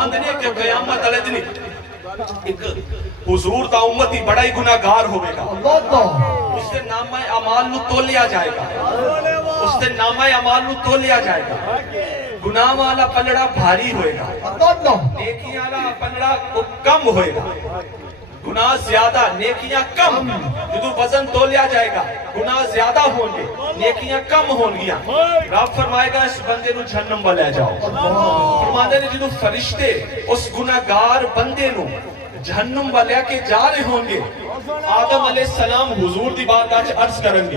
فرماندے نے کہ قیامت والے دن ایک حضور دا امتی بڑا ہی گناہگار ہوئے گا، اس سے نامہ اعمال نو تولیا جائے گا، اس سے نامہ اعمال نو تولیا جائے گا، گناہ والا پلڑا بھاری ہوئے گا، نیکیاں والا پلڑا کم ہوئے گا، گناہ زیادہ نیکیاں کم، جدو وزن تولیا جائے گا گناہ زیادہ ہوں گے نیکیاں کم ہوں گیا، رب فرمائے گا اس بندے نو جہنم میں لے جاؤ۔ فرمانے نے جدو فرشتے اس گناہگار بندے نو جہنم میں لے کے جا رہے ہوں گے، آدم علیہ السلام حضور دی بارگاہ عرض کریں گے،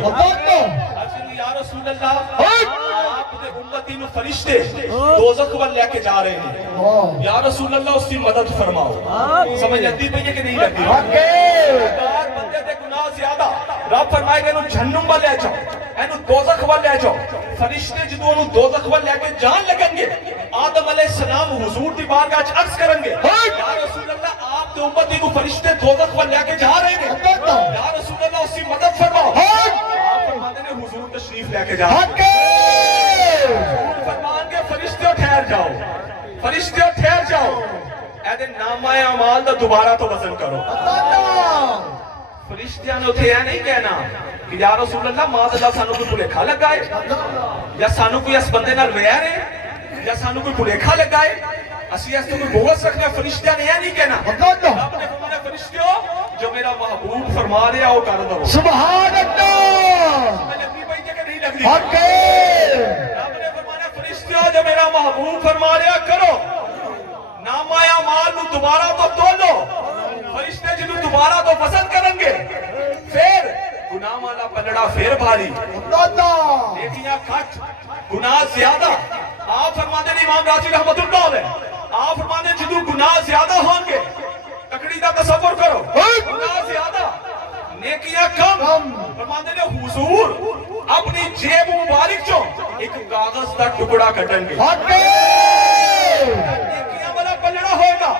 یا رسول اللہ آپ دے امتی نو فرشتے دوزخ وال لے کے جا رہے ہیں، یا رسول اللہ اس کی مدد فرماؤ۔ سمجھ لگتی پہ یہ کہ نہیں لگتی؟ اگر بندے دے گناہ زیادہ، رب فرمائے گا انہوں جہنم وال لے جاؤ، انہوں دوزخ وال لے جاؤ۔ فرشتے جدو انہوں دوزخ وال لے کے جان لگیں گے، آدم علیہ السلام حضور دی بارگاہ عرض کریں گے، یا رسول اللہ آپ دے امتی کو فرشتے دوزخ وال لے کے جا رہے ہیں، یا رسول اللہ اس کی مدد فرماؤ۔ حضور تشریف لے کے جاؤ، فرمان کے فرشتے ٹھہر جاؤ، فرشتے ٹھہر جاؤ، اے دے نامہ اعمال دا دوبارہ تو وزن کرو۔ فرشتیاں نے اتھے یہ نہیں کہنا کہ یا رسول اللہ معاذ اللہ سانو کوئی بھلیکھا لگائے، یا سانو کوئی اس بندے نال ویر ہے، یا سانو کوئی بھلیکھا لگائے، اسی اس تو کوئی بغض رکھنے۔ فرشتیاں نے یہ نہیں کہنا، رب نے فرمایا فرشتیوں جو میرا محبوب فرما رہا ہو کر دو۔ سبحان اللہ، رب نے فرمایا فرشتیوں جو میرا محبوب فرما رہا کرو، نامہ اعمال نو دوبارہ تو تولو۔ فرشتے جنہوں دوبارہ تو وزن کریں گے، پھر گناہ والا پلڑا پھر بھاری، نیکیاں کھٹ، گناہ زیادہ۔ آپ فرماتے ہیں امام راضی رحمت اللہ علیہ، آپ فرماتے ہیں جنہوں گناہ زیادہ ہوں گے، تکڑی دا تصور کرو، گناہ زیادہ نیکیاں کم، فرماتے ہیں حضور اپنی جیب مبارک چو ایک کاغذ دا ٹکڑا کٹن گے، نیکیاں والا پلڑا ہوگا،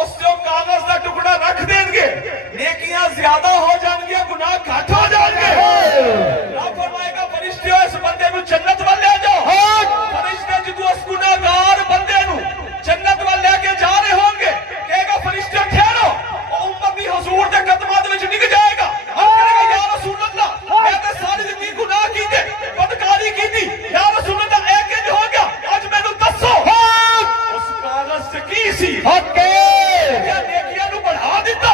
اس سے کاغذ دا ٹکڑا رکھ دیں گے، نیکیاں زیادہ ہو جان گے، گناہ گھٹ ہو جان گے۔ رب فرمائے گا فرشتیوں اس بندے نو جنت وال لے جاؤ۔ فرشتے جدو اس گناہگار بندے نو جنت وال لے کے جا رہے ہوں گے، کہے گا فرشتیوں ٹھہرو، امتی حضور دے قدمات وچ نک جائے گا، اب کہے گا یا رسول اللہ میں تے ساری زندگی گناہ کیتے، بدکاری کیتی، یا رسول اللہ اے کنج ہو گیا، اج مینوں دسو اس کاغذ سے کی سی؟ کیا نیکیاں نو بڑھا دیتا؟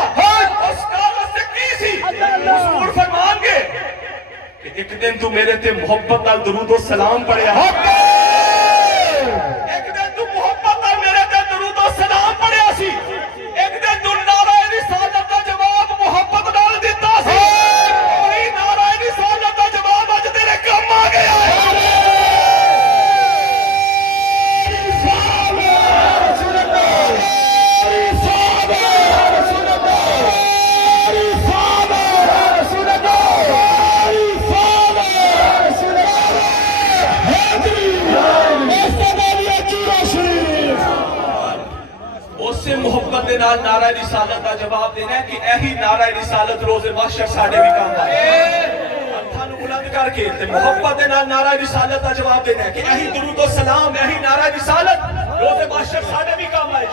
اس کاغذ سے کی سی؟ حضور فرمان گے کہ ایک دن تو میرے تے محبت نال درود و سلام پڑھیا، ایک دن تو محبت نال میرے تے درود و سلام پڑھیا سی، ایک دن تو نعرہ رسالت دا جواب محبت نال دیتا سی، وہی نعرہ رسالت دا جواب اج تیرے کم آ گیا ہے۔ محبت دے نال نعرہ رسالت کا جواب دینا ہے کہ ایہی نعرہ رسالت روز محشر ساڑھے بھی کام آئے، ہتھاں نو بلند کر کے محبت دے نال نعرہ رسالت کا جواب دینا ہے کہ ایہی درود و سلام، ایہی نعرہ رسالت روز محشر ساڑھے بھی کام آئے۔